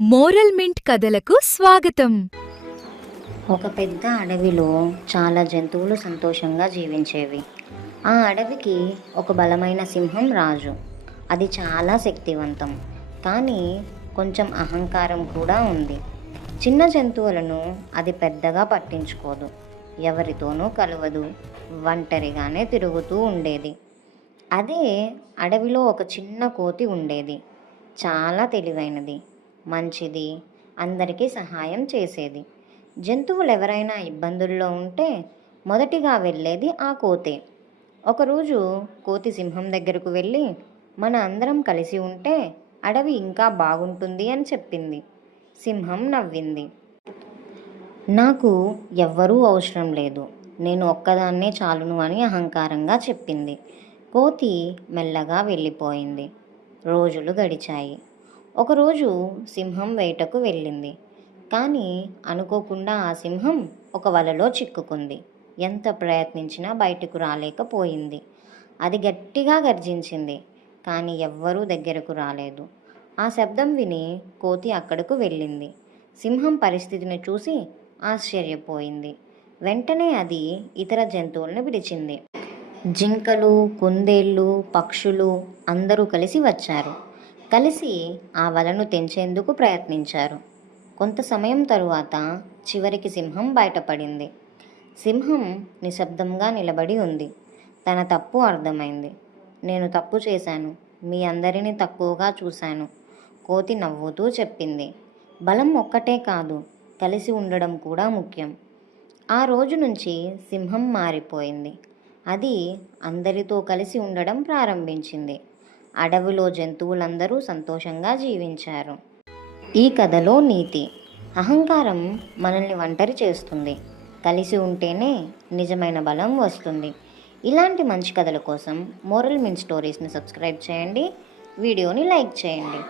Moral mint కథలకు స్వాగతం. ఒక పెద్ద అడవిలో చాలా జంతువులు సంతోషంగా జీవించేవి. ఆ అడవికి ఒక బలమైన సింహం రాజు. అది చాలా శక్తివంతం, కానీ కొంచెం అహంకారం కూడా ఉంది. చిన్న జంతువులను అది పెద్దగా పట్టించుకోదు, ఎవరితోనూ కలవదు, ఒంటరిగానే తిరుగుతూ ఉండేది. అదే అడవిలో ఒక చిన్న కోతి ఉండేది. చాలా తెలివైనది, మంచిది, అందరికీ సహాయం చేసేది. జంతువులు ఎవరైనా ఇబ్బందుల్లో ఉంటే మొదటిగా వెళ్ళేది ఆ కోతే. ఒకరోజు కోతి సింహం దగ్గరకు వెళ్ళి, మన అందరం కలిసి ఉంటే అడవి ఇంకా బాగుంటుంది అని చెప్పింది. సింహం నవ్వింది. నాకు ఎవ్వరూ అవసరం లేదు, నేను ఒక్కదాన్నే చాలును అని అహంకారంగా చెప్పింది. కోతి మెల్లగా వెళ్ళిపోయింది. రోజులు గడిచాయి. ఒకరోజు సింహం వేటకు వెళ్ళింది. కానీ అనుకోకుండా ఆ సింహం ఒక వలలో చిక్కుకుంది. ఎంత ప్రయత్నించినా బయటకు రాలేకపోయింది. అది గట్టిగా గర్జించింది, కానీ ఎవ్వరూ దగ్గరకు రాలేదు. ఆ శబ్దం విని కోతి అక్కడకు వెళ్ళింది. సింహం పరిస్థితిని చూసి ఆశ్చర్యపోయింది. వెంటనే అది ఇతర జంతువులను పిలిచింది. జింకలు, కుందేళ్ళు, పక్షులు అందరూ కలిసి వచ్చారు. కలిసి ఆ వలను తెంచేందుకు ప్రయత్నించారు. కొంత సమయం తరువాత చివరికి సింహం బయటపడింది. సింహం నిశ్శబ్దంగా నిలబడి ఉంది. తన తప్పు అర్థమైంది. నేను తప్పు చేశాను, మీ అందరినీ తక్కువగా చూశాను, కోతి నవ్వుతూ చెప్పింది. బలం ఒక్కటే కాదు, కలిసి ఉండడం కూడా ముఖ్యం. ఆ రోజు నుంచి సింహం మారిపోయింది. అది అందరితో కలిసి ఉండడం ప్రారంభించింది. అడవిలో జంతువులందరూ సంతోషంగా జీవించారు. ఈ కథలో నీతి: అహంకారం మనల్ని ఒంటరి చేస్తుంది, కలిసి ఉంటేనే నిజమైన బలం వస్తుంది. ఇలాంటి మంచి కథల కోసం మోరల్ మింట్ స్టోరీస్ని సబ్స్క్రైబ్ చేయండి, వీడియోని లైక్ చేయండి.